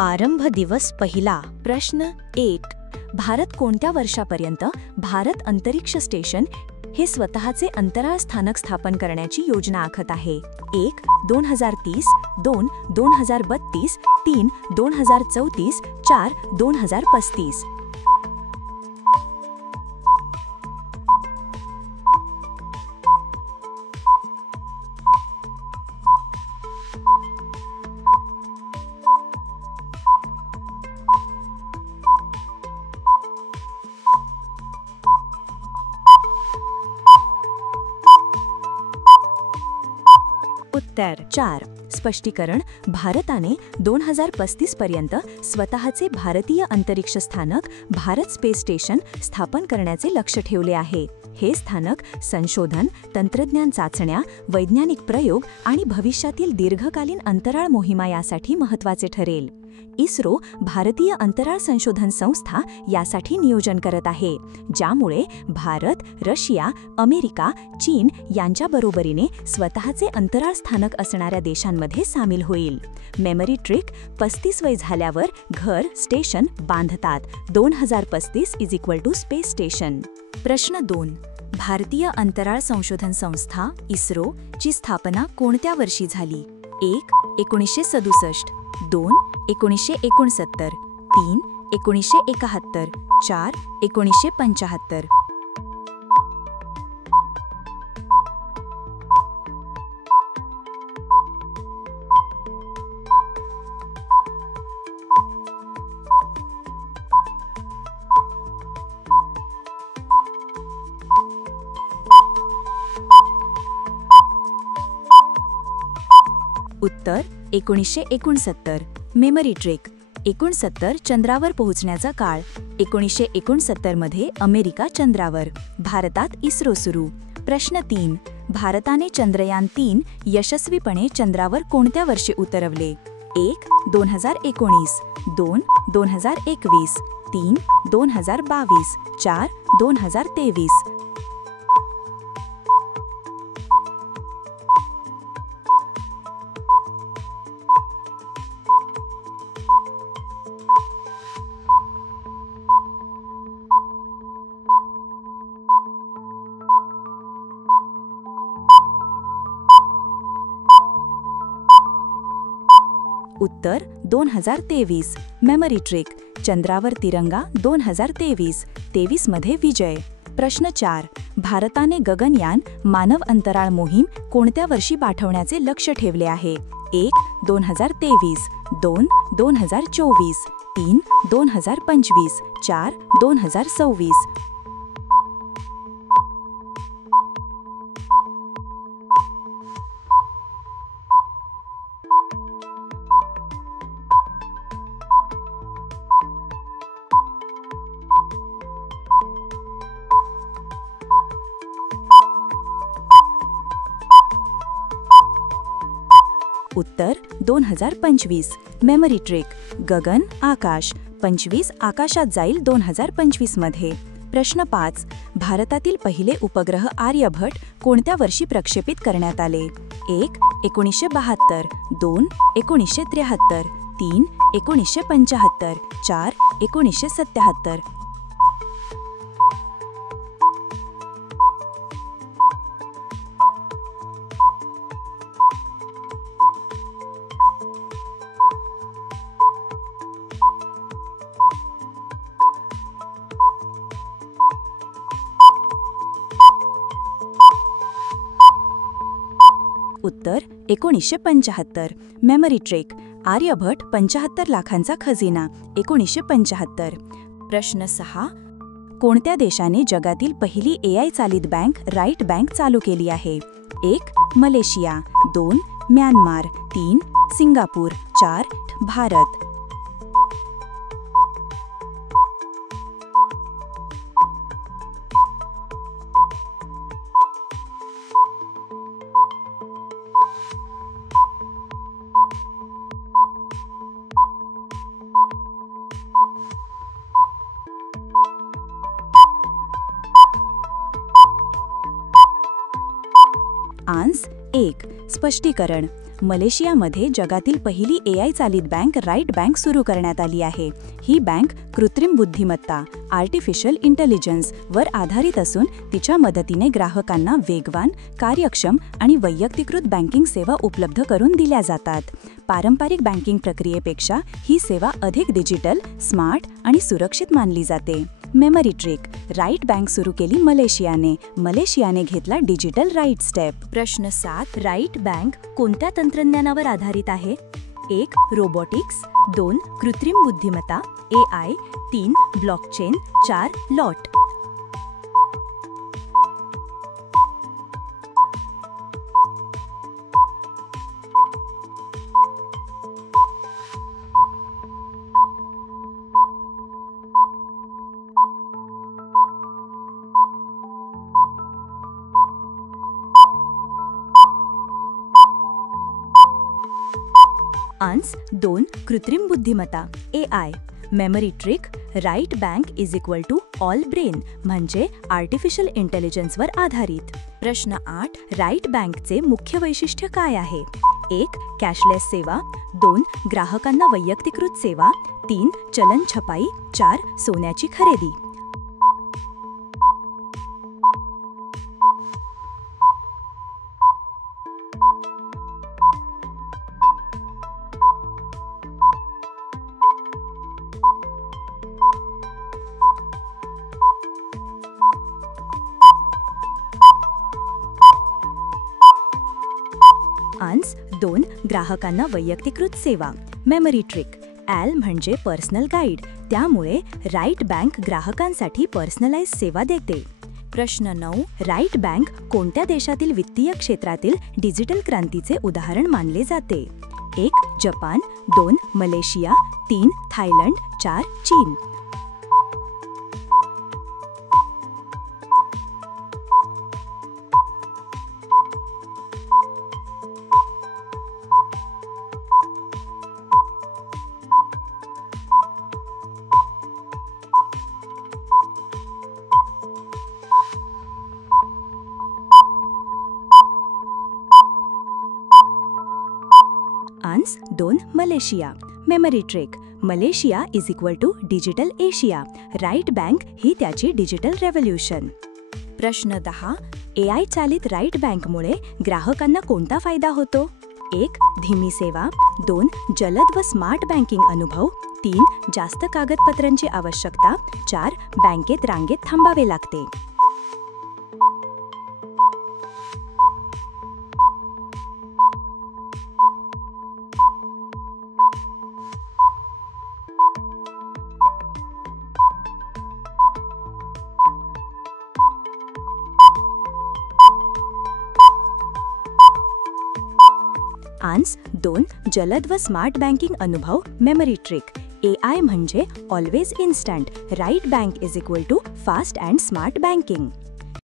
आरंभ दिवस पहिला. प्रश्न 1. भारत कोणत्या वर्षापर्यंत भारत अंतरिक्ष स्टेशन हे स्वतःचे अंतराळ स्थानक स्थापन करण्याची योजना आखत आहे? 1. 2030, 2. 2032, 3. 2034, 4. 2035. उत्तर 4. स्पष्टीकरण. भारताने 2035 पर्यंत स्वतःचे भारतीय अंतरिक्ष स्थानक भारत स्पेस स्टेशन स्थापन करण्याचे लक्ष्य ठेवले आहे. हे स्थानक संशोधन, तंत्रज्ञान चाचण्या, वैज्ञानिक प्रयोग आणि भविष्यातील दीर्घकालीन अंतराळ मोहिमा यासाठी महत्त्वाचे ठरेल. इस्रो, भारतीय अंतराळ संशोधन संस्था यासाठी नियोजन करत आहे, ज्यामुळे भारत, रशिया, अमेरिका, चीन यांच्या बरोबरीने स्वतःचे अंतराळ स्थानक असणाऱ्या देशांमध्ये सामील होईल. Memory trick. 35 वय झाल्यावर घर स्टेशन बांधतात. 2035 = स्पेस स्टेशन. प्रश्न 2. भारतीय अंतराळ संशोधन संस्था इस्रो ची स्थापना कोणत्या वर्षी झाली? 1. 1967, 2. 1969, 3. 1971, 4. 1975. उत्तर 1969. Memory trick. 69 चंद्रावर पोहोचण्याचा काळ. 1969 मध्ये अमेरिका चंद्रावर, भारतात इस्रो सुरू. प्रश्न 3. भारताने चंद्रयान 3 यशस्वीपणे चंद्रावर कोणत्या वर्षी उतरवले? 1. 2019, 2. 2021, 3. 2022, 4. 2023. उत्तर 2023. Memory trick. चंद्रावर तिरंगा 2023. 23 मध्ये विजय. प्रश्न 4. भारताने गगनयान मानव अंतराळ मोहीम कोणत्या वर्षी पाठवण्याचे लक्ष्य ठेवले आहे? 1. 2023, 2. 2024, 3. 2025, 4. 2026. उत्तर 2025. Memory trick. गगन आकाश 25 आकाशात जाईल 2025 मध्ये. प्रश्न 5. भारतातील पहिले उपग्रह आर्यभट्ट कोणत्या वर्षी प्रक्षेपित करण्यात आले? 1. 1972, 2. 1973, 3. 1975, 4. 1977. उत्तर 1975. Memory trick. आर्यभट्ट 75 लाखांचा खजिना. 1975. प्रश्न 6. कोणत्या देशाने जगातील पहिली AI चालित बँक राईट बँक चालू केली आहे? 1. मलेशिया, 2. म्यानमार, 3. सिंगापूर, 4. भारत. आन्स 1. स्पष्टीकरण. मलेशियामध्ये जगातील पहिली AI चालित बँक राईट बँक सुरू करण्यात आली आहे. ही बँक कृत्रिम बुद्धिमत्ता आर्टिफिशियल इंटेलिजन्स वर आधारित असून तिच्या मदतीने ग्राहकांना वेगवान, कार्यक्षम आणि वैयक्तिकृत बँकिंग सेवा उपलब्ध करून दिल्या जातात. पारंपरिक बँकिंग प्रक्रियेपेक्षा ही सेवा अधिक डिजिटल, स्मार्ट आणि सुरक्षित मानली जाते. Memory trick. राईट बँक सुरू केली मलेशियाने घेतला डिजिटल राईट स्टेप. प्रश्न 7. राईट बँक कोणत्या तंत्रज्ञानावर आधारित आहे? 1. रोबोटिक्स, 2. कृत्रिम बुद्धिमत्ता AI, 3. ब्लॉकचेन, 4. लॉट. आन्स 2. कृत्रिम बुद्धिमत्ता AI. Memory trick. Right bank is equal to all brain म्हणजे आर्टिफिशियल इंटेलिजन्सवर आधारित. प्रश्न 8. राईट बँकचे मुख्य वैशिष्ट्य काय आहे? 1. कॅशलेस सेवा, 2. ग्राहकांना वैयक्तिकृत सेवा, 3. चलन छपाई, 4. सोन्याची खरेदी. आन्स 2. ग्राहकांना वैयक्तिकृत सेवा. Memory trick. ॲल म्हणजे पर्सनल गाईड, त्यामुळे राईट बँक ग्राहकांसाठी पर्सनलाइज सेवा देते. प्रश्न 9. राईट बँक कोणत्या देशातील वित्तीय क्षेत्रातील डिजिटल क्रांतीचे उदाहरण मानले जाते? 1. जपान, 2. मलेशिया, 3. थायलंड, 4. चीन. Ans 2. Malaysia. Memory trick. Malaysia is equal to digital Asia. Right bank ही त्याची डिजिटल रेव्होल्यूशन. प्रश्न 10. AI चालित राईट बँकमुळे ग्राहकांना कोणता फायदा होतो? 1. धीमी सेवा, 2. जलद व स्मार्ट बँकिंग अनुभव, 3. जास्त कागदपत्रांची आवश्यकता, 4. बँकेत रांगेत थांबावे लागते. आन्स 2. जलद व स्मार्ट बँकिंग अनुभव. Memory trick. AI म्हणजे always instant. Right bank is equal to fast and smart banking.